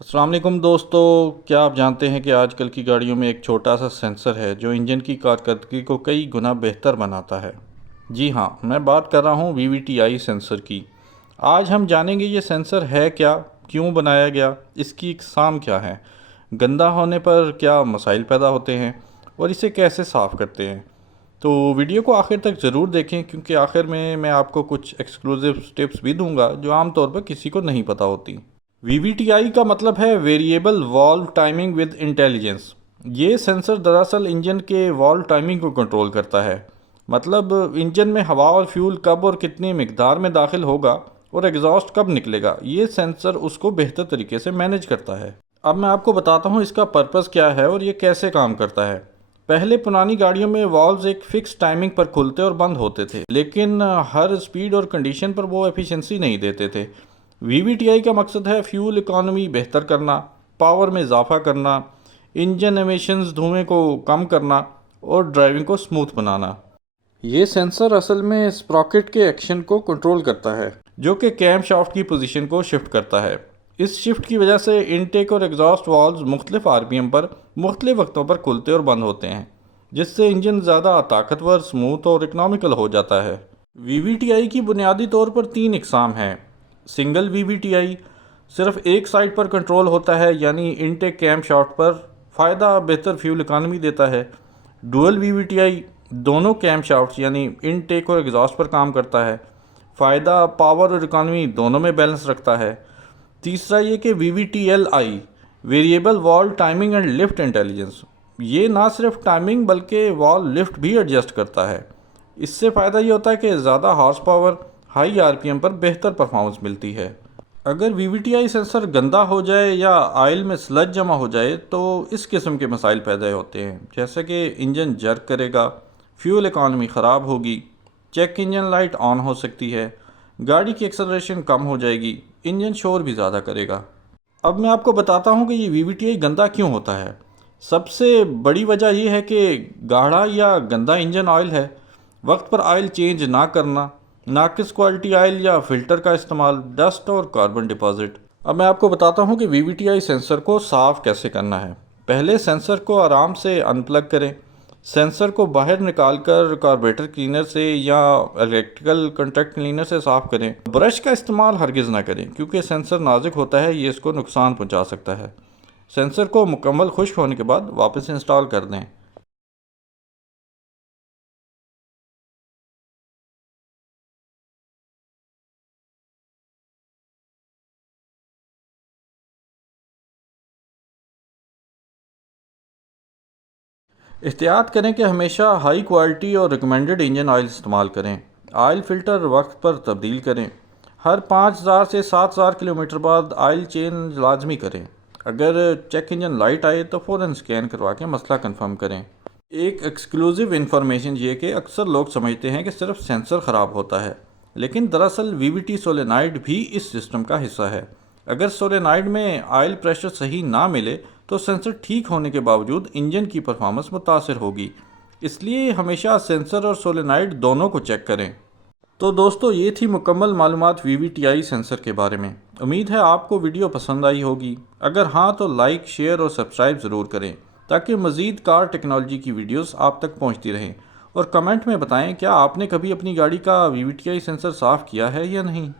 السلام علیکم دوستو، کیا آپ جانتے ہیں کہ آج کل کی گاڑیوں میں ایک چھوٹا سا سینسر ہے جو انجن کی کارکردگی کو کئی گنا بہتر بناتا ہے۔ جی ہاں، میں بات کر رہا ہوں وی وی ٹی آئی سینسر کی۔ آج ہم جانیں گے یہ سینسر ہے کیا، کیوں بنایا گیا، اس کی اقسام کیا ہے، گندا ہونے پر کیا مسائل پیدا ہوتے ہیں اور اسے کیسے صاف کرتے ہیں۔ تو ویڈیو کو آخر تک ضرور دیکھیں کیونکہ آخر میں آپ کو کچھ ایکسکلوزیو ٹپس بھی دوں گا جو عام طور پر کسی کو نہیں پتہ ہوتی۔ وی وی ٹی آئی کا مطلب ہے variable valve timing with intelligence. یہ سینسر دراصل انجن کے والو ٹائمنگ کو کنٹرول کرتا ہے، مطلب انجن میں ہوا اور فیول کب اور کتنی مقدار میں داخل ہوگا اور ایگزاسٹ کب نکلے گا، یہ سینسر اس کو بہتر طریقے سے مینیج کرتا ہے۔ اب میں آپ کو بتاتا ہوں اس کا پرپس کیا ہے اور یہ کیسے کام کرتا ہے۔ پہلے پرانی گاڑیوں میں والوز ایک فکس ٹائمنگ پر کھلتے اور بند ہوتے تھے، لیکن ہر سپیڈ اور کنڈیشن پر وہ ایفیشنسی نہیں دیتے تھے۔ وی وی ٹی آئی کا مقصد ہے فیول اکانومی بہتر کرنا، پاور میں اضافہ کرنا، انجن ایمیشنز دھوئیں کو کم کرنا اور ڈرائیونگ کو سموتھ بنانا۔ یہ سینسر اصل میں اسپراکٹ کے ایکشن کو کنٹرول کرتا ہے جو کہ کیم شافٹ کی پوزیشن کو شفٹ کرتا ہے۔ اس شفٹ کی وجہ سے انٹیک اور ایگزاسٹ والوز مختلف آر پی ایم پر مختلف وقتوں پر کھلتے اور بند ہوتے ہیں، جس سے انجن زیادہ طاقتور، سموتھ اور اکنامیکل ہو جاتا ہے۔ وی وی ٹی آئی کی بنیادی طور پر 3 اقسام ہیں۔ Single we V T I صرف ایک سائڈ پر کنٹرول ہوتا ہے، یعنی انٹیک کیم شافٹ پر، فائدہ بہتر فیول اکانومی دیتا ہے۔ Dual we V T I دونوں کیم شافٹس یعنی انٹیک اور ایگزاسٹ پر کام کرتا ہے، فائدہ پاور اور اکانومی دونوں میں بیلنس رکھتا ہے۔ تیسرا یہ کہ V V T L I variable valve timing and lift intelligence, یہ نہ صرف ٹائمنگ بلکہ والو لفٹ بھی ایڈجسٹ کرتا ہے۔ اس سے فائدہ یہ ہوتا ہے کہ زیادہ horse power, high R P M پر بہتر پرفارمنس ملتی ہے۔ اگر وی وی ٹی آئی سینسر گندا ہو جائے یا آئل میں سلج جمع ہو جائے تو اس قسم کے مسائل پیدا ہوتے ہیں، جیسے کہ انجن جرک کرے گا، فیول اکانومی خراب ہوگی، چیک انجن لائٹ آن ہو سکتی ہے، گاڑی کی ایکسلریشن کم ہو جائے گی، انجن شور بھی زیادہ کرے گا۔ اب میں آپ کو بتاتا ہوں کہ یہ وی وی ٹی آئی گندا کیوں ہوتا ہے۔ سب سے بڑی وجہ یہ ہے کہ گاڑھا یا گندا انجن آئل ہے، وقت پر آئل چینج نہ کرنا، ناقص کوالٹی آئل یا فلٹر کا استعمال، ڈسٹ اور کاربن ڈپازٹ۔ اب میں آپ کو بتاتا ہوں کہ V V T I sensor کو صاف کیسے کرنا ہے۔ پہلے سینسر کو آرام سے ان پلگ کریں، سینسر کو باہر نکال کر کاربوریٹر کلینر سے یا الیکٹریکل کنٹیکٹ کلینر سے صاف کریں۔ برش کا استعمال ہرگز نہ کریں کیونکہ سینسر نازک ہوتا ہے، یہ اس کو نقصان پہنچا سکتا ہے۔ سینسر کو مکمل خشک ہونے کے بعد واپس انسٹال کر دیں۔ احتیاط کریں کہ ہمیشہ ہائی کوالٹی اور ریکمینڈڈ انجن آئل استعمال کریں۔ آئل فلٹر وقت پر تبدیل کریں۔ ہر 5000 سے 7000 کلومیٹر بعد آئل چینج لازمی کریں۔ اگر چیک انجن لائٹ آئے تو فوراً اسکین کروا کے مسئلہ کنفرم کریں۔ ایک ایکسکلوزیو انفارمیشن یہ کہ اکثر لوگ سمجھتے ہیں کہ صرف سینسر خراب ہوتا ہے، لیکن دراصل وی وی ٹی سولینائڈ بھی اس سسٹم کا حصہ ہے۔ اگر سولینائڈ میں آئل پریشر صحیح نہ ملے تو سینسر ٹھیک ہونے کے باوجود انجن کی پرفارمنس متاثر ہوگی، اس لیے ہمیشہ سینسر اور سولینائڈ دونوں کو چیک کریں۔ تو دوستو، یہ تھی مکمل معلومات وی وی ٹی آئی سینسر کے بارے میں۔ امید ہے آپ کو ویڈیو پسند آئی ہوگی۔ اگر ہاں تو لائک، شیئر اور سبسکرائب ضرور کریں تاکہ مزید کار ٹیکنالوجی کی ویڈیوز آپ تک پہنچتی رہیں، اور کمنٹ میں بتائیں کیا آپ نے کبھی اپنی گاڑی کا وی وی ٹی آئی سینسر صاف کیا ہے یا نہیں۔